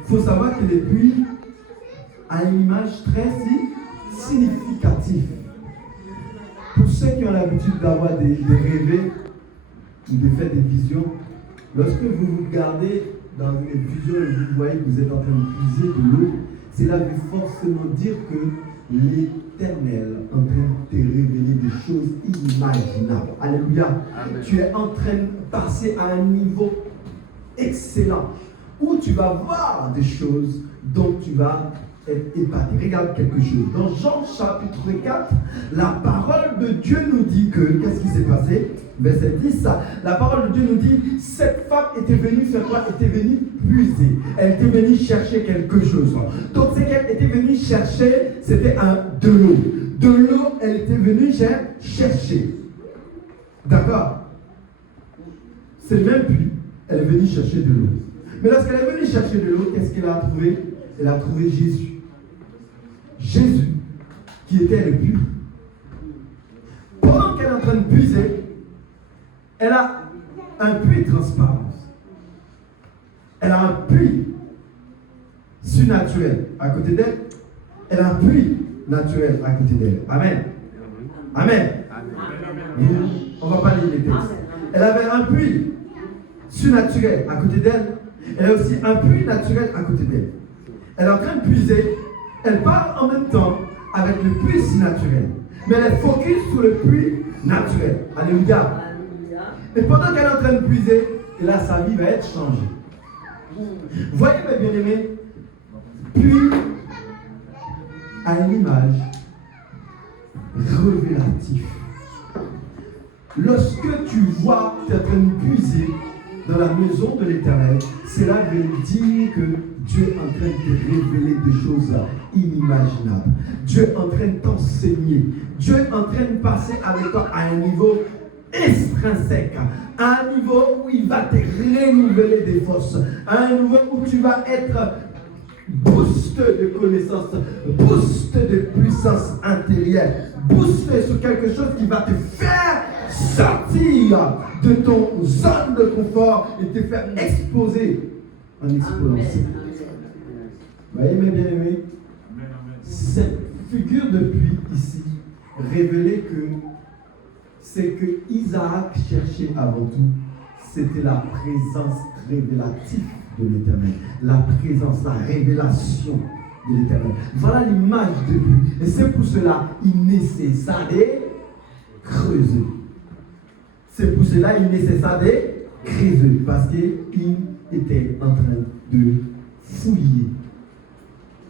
Il faut savoir que les puits ont une image très significative. Pour ceux qui ont l'habitude d'avoir des rêves ou de faire des visions, lorsque vous vous regardez dans une vision et vous voyez que vous êtes en train de puiser de l'eau, cela veut forcément dire que l'Éternel est en train de te révéler des choses inimaginables. Alléluia. Amen. Tu es en train de passer à un niveau excellent où tu vas voir des choses dont tu vas être épaté. Regarde quelque chose. Dans Jean chapitre 4, la parole de Dieu nous dit que, qu'est-ce qui s'est passé? Verset 10, la parole de Dieu nous dit, cette femme était venue faire quoi? Était venue puiser. Elle était venue chercher quelque chose. Donc ce qu'elle était venue chercher, c'était de l'eau. De l'eau, elle était venue chercher. D'accord? C'est le même puits. Elle est venue chercher de l'eau. Mais lorsqu'elle est venue chercher de l'eau, qu'est-ce qu'elle a trouvé? Elle a trouvé Jésus. Jésus, qui était le puits. Pendant qu'elle est en train de puiser, elle a un puits de transparence. Elle a un puits surnaturel à côté d'elle. Elle a un puits naturel à côté d'elle. Amen. Amen. Amen. On ne va pas lire les textes. Elle avait un puits surnaturel à côté d'elle. Elle a aussi un puits naturel à côté d'elle. Elle est en train de puiser. Elle parle en même temps avec le puits surnaturel. Mais elle est focus sur le puits naturel. Alléluia. Et pendant qu'elle est en train de puiser, et là, sa vie va être changée. Voyez, mes bien-aimés, puits a une image révélative. Lorsque tu vois, tu es en train de puiser dans la maison de l'Éternel, cela veut dire que Dieu est en train de te révéler des choses inimaginables. Dieu est en train de t'enseigner. Dieu est en train de passer avec toi à un niveau extrinsèque, à un niveau où il va te renouveler des forces, à un niveau où tu vas être boost de connaissances, boost de puissance intérieure, boost sur quelque chose qui va te faire sortir de ton zone de confort et te faire exploser en exponentiel. Vous voyez mes bien-aimés, cette figure de puits ici révélait que c'est que Isaac cherchait avant tout, c'était la présence révélative de l'Éternel, la présence, la révélation de l'Éternel. Voilà l'image de puits. Et c'est pour cela il est nécessaire de creuser. C'est pour cela il est nécessaire de creuser, parce qu'il était en train de fouiller.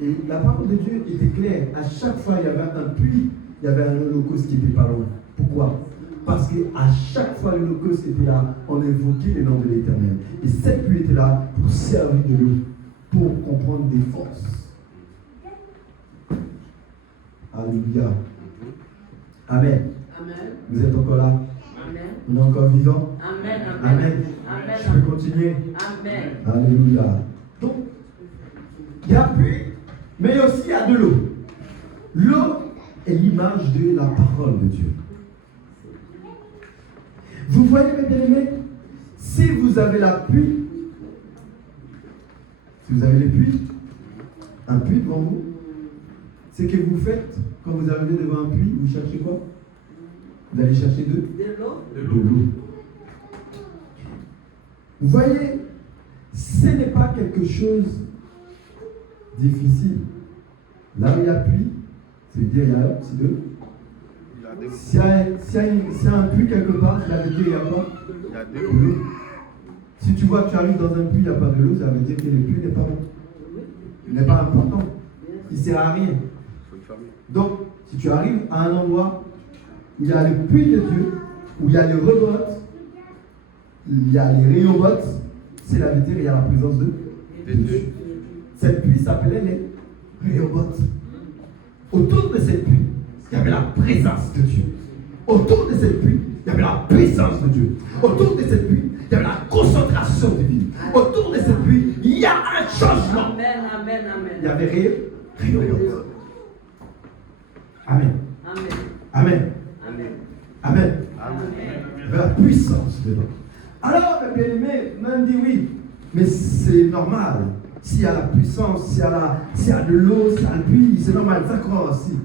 Et la parole de Dieu était claire. À chaque fois il y avait un puits, il y avait un holocauste qui n'était pas loin. Pourquoi? Parce qu'à chaque fois l'holocauste était là, on invoquait le nom de l'Éternel. Et cette pluie était là pour servir de l'eau, pour comprendre des forces. Alléluia. Amen. Amen. Vous êtes encore là? Amen. On est encore vivant? Amen. Amen. Amen. Amen. Je peux continuer? Amen. Alléluia. Donc, il y a pluie, mais aussi il y a de l'eau. L'eau est l'image de la parole de Dieu. Vous voyez mes bien-aimés, si vous avez la pluie, si vous avez les puits, un puits devant vous, c'est que vous faites, quand vous arrivez devant un puits, vous cherchez quoi? Vous allez chercher de l'eau. De l'eau. Vous voyez, ce n'est pas quelque chose difficile. Là où il y a pluie, ça veut dire qu'il y a un petit d'eau. S'il y a un puits quelque part, ça veut dire qu'il y a quoi? Il y a de l'eau. Si tu vois que tu arrives dans un puits, il n'y a pas de l'eau, ça veut dire que le puits n'est pas important. Il ne sert à rien. Donc, si tu arrives à un endroit où il y a le puits de Dieu, où il y a les robots, il y a les réobots, c'est la vérité, il y a la présence de Dieu. Cette puits s'appelait les réobots. Autour de cette puits, il y avait la présence de Dieu. Autour de cette pluie, il y avait la puissance de Dieu. Autour de cette pluie, il y avait la concentration divine. Autour de cette pluie, il y a un changement. Amen, amen, amen. Il y avait rien. Amen. Amen. Amen. Amen. Il y avait la puissance dedans. Alors, mes bien-aimés, même dit oui. Mais c'est normal. S'il y a la puissance, s'il y a de l'eau, s'il y a le puits, c'est normal, d'accord aussi.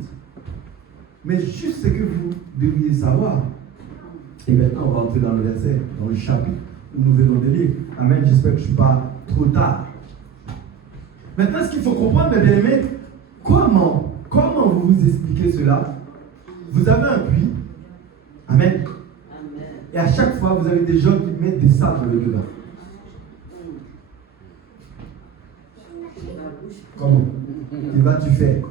Mais juste ce que vous devriez savoir, et maintenant on va entrer dans le verset, dans le chapitre où nous venons de lire. Amen, j'espère que je ne suis pas trop tard. Maintenant, ce qu'il faut comprendre, mes bien-aimés, comment vous expliquez cela? Vous avez un puits. Amen. Et à chaque fois, vous avez des gens qui mettent des sables dedans. Comment? Et vas-tu faire?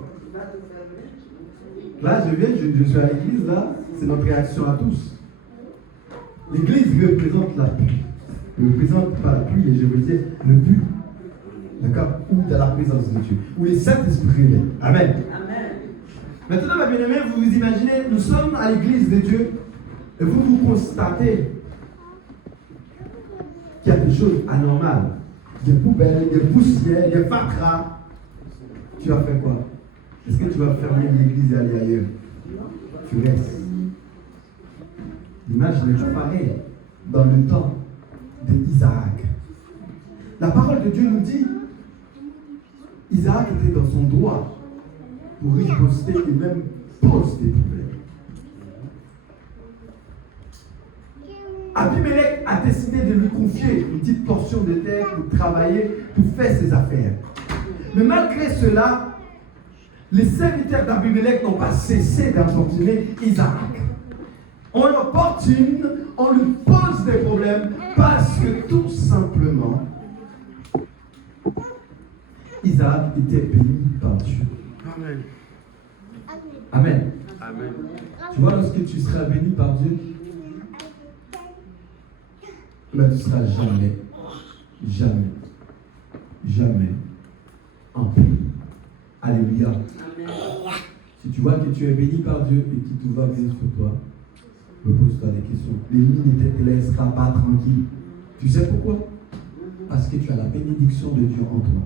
Là, je suis à l'église, là, c'est notre réaction à tous. L'église représente la pluie. Ne représente pas la pluie, et je veux dire le but. D'accord? Ou de la présence de Dieu. Où les Saint-Esprit est. Amen. Amen. Maintenant, ma bien-aimée, vous vous imaginez, nous sommes à l'église de Dieu, et vous constatez qu'il y a des choses anormales. Des poubelles, des poussières, des fatras. Tu vas faire quoi? Est-ce que tu vas fermer l'église et aller ailleurs? Tu restes. L'image n'est pas pareille dans le temps d'Isaac. La parole de Dieu nous dit, Isaac était dans son droit pour riposter et même pose des problèmes. Abimelech a décidé de lui confier une petite portion de terre pour travailler, pour faire ses affaires. Mais malgré cela, les serviteurs d'Abimelech n'ont pas cessé d'importuner Isaac. On l'importune, on lui pose des problèmes parce que tout simplement, Isaac était béni par Dieu. Amen. Amen. Amen. Tu vois, lorsque tu seras béni par Dieu, ben, tu ne seras jamais en paix. Alléluia. Amen. Si tu vois que tu es béni par Dieu et que tout va bien sur toi, repose-toi des questions. L'ennemi ne te laissera pas tranquille. Tu sais pourquoi? Parce que tu as la bénédiction de Dieu en toi.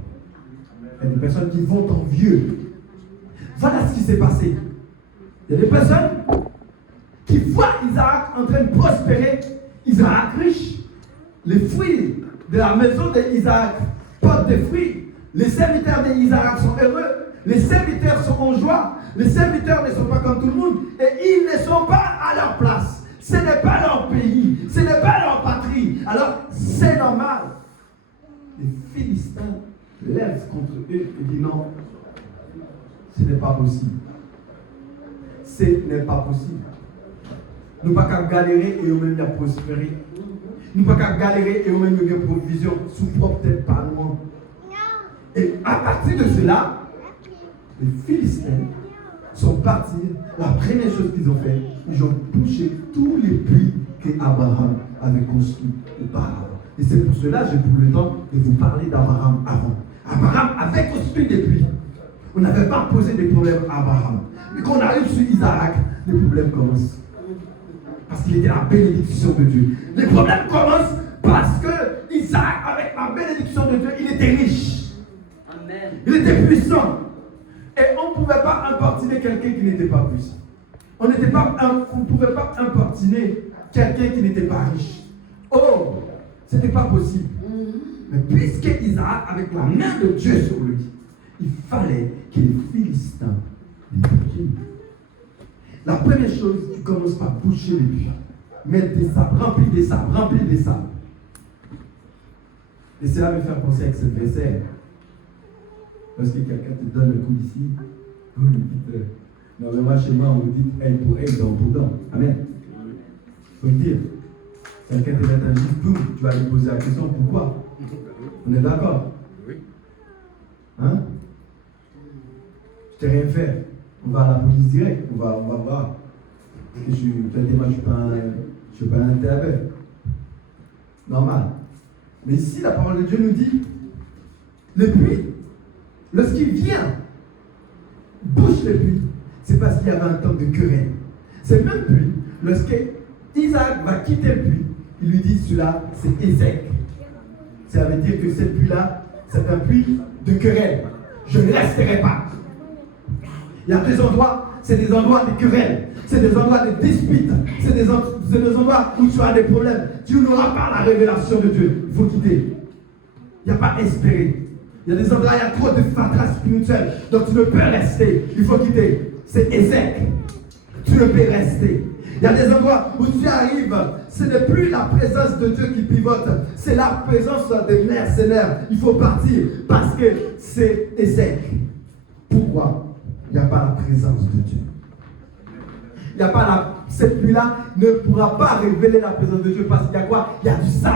Il y a des personnes qui vont t'envieux. Voilà ce qui s'est passé. Il y a des personnes qui voient Isaac en train de prospérer. Isaac riche. Les fruits de la maison d'Isaac portent des fruits. Les serviteurs d'Isaac sont heureux. Les serviteurs sont en joie. Les serviteurs ne sont pas comme tout le monde. Et ils ne sont pas à leur place. Ce n'est pas leur pays. Ce n'est pas leur patrie. Alors, c'est normal. Les Philistins lèvent contre eux et disent non. Ce n'est pas possible. Ce n'est pas possible. Nous ne pouvons pas galérer et eux-mêmes la prospérer. Nous ne pouvons pas galérer et eux-mêmes la provision sous propre tête par nous. Et à partir de cela, les Philistins sont partis. La première chose qu'ils ont fait, ils ont touché tous les puits qu'Abraham avait construits auparavant. Et c'est pour cela que j'ai pris le temps de vous parler d'Abraham avant. Abraham avait construit des puits. On n'avait pas posé des problèmes à Abraham. Mais quand on arrive sur Isaac, les problèmes commencent. Parce qu'il était la bénédiction de Dieu. Les problèmes commencent parce que Isaac, avec la bénédiction de Dieu, il était riche. Amen. Il était puissant. Et on ne pouvait pas importuner quelqu'un qui n'était pas puissant. On ne pouvait pas importuner quelqu'un qui n'était pas riche. Oh, ce n'était pas possible. Mais puisque Isaac, avec la main de Dieu sur lui, il fallait que les Philistins les bouchent. La première chose, tu commences par boucher les puits. Mettre des sables, remplir des sables. Et cela me fait penser avec cette vaisselle. Lorsque quelqu'un te donne le coup ici, vous lui dites, non mais moi chez moi on vous dit aile pour aile, dent pour dent. Amen. Il faut le dire. Quelqu'un te met un gif, boum, tu vas lui poser la question, pourquoi? On est d'accord? Oui. Hein? Je t'ai rien fait. On va à la police direct, on va voir. Parce que je ne suis pas un interview. Normal. Mais ici, la parole de Dieu nous dit, le puits, lorsqu'il vient, bouche le puits, c'est parce qu'il y avait un temps de querelle. C'est même puits, lorsque Isaac va quitter le puits, il lui dit, celui-là, c'est Ézek. Ça veut dire que ce puits-là, c'est un puits de querelle. Je ne resterai pas. Il y a des endroits, c'est des endroits de querelle, c'est des endroits de disputes, c'est des endroits où tu as des problèmes. Tu n'auras pas la révélation de Dieu. Il faut quitter. il n'y a pas espérer. Il y a des endroits, il y a trop de fatras spirituels. Donc tu ne peux rester. Il faut quitter. C'est Ézek. Tu ne peux rester. Il y a des endroits où tu arrives, ce n'est plus la présence de Dieu qui pivote, c'est la présence des mercenaires. Il faut partir parce que c'est Ézek. Pourquoi? Il n'y a pas la présence de Dieu. Il n'y a pas cette nuit-là ne pourra pas révéler la présence de Dieu parce qu'il y a quoi? Il y a du sable.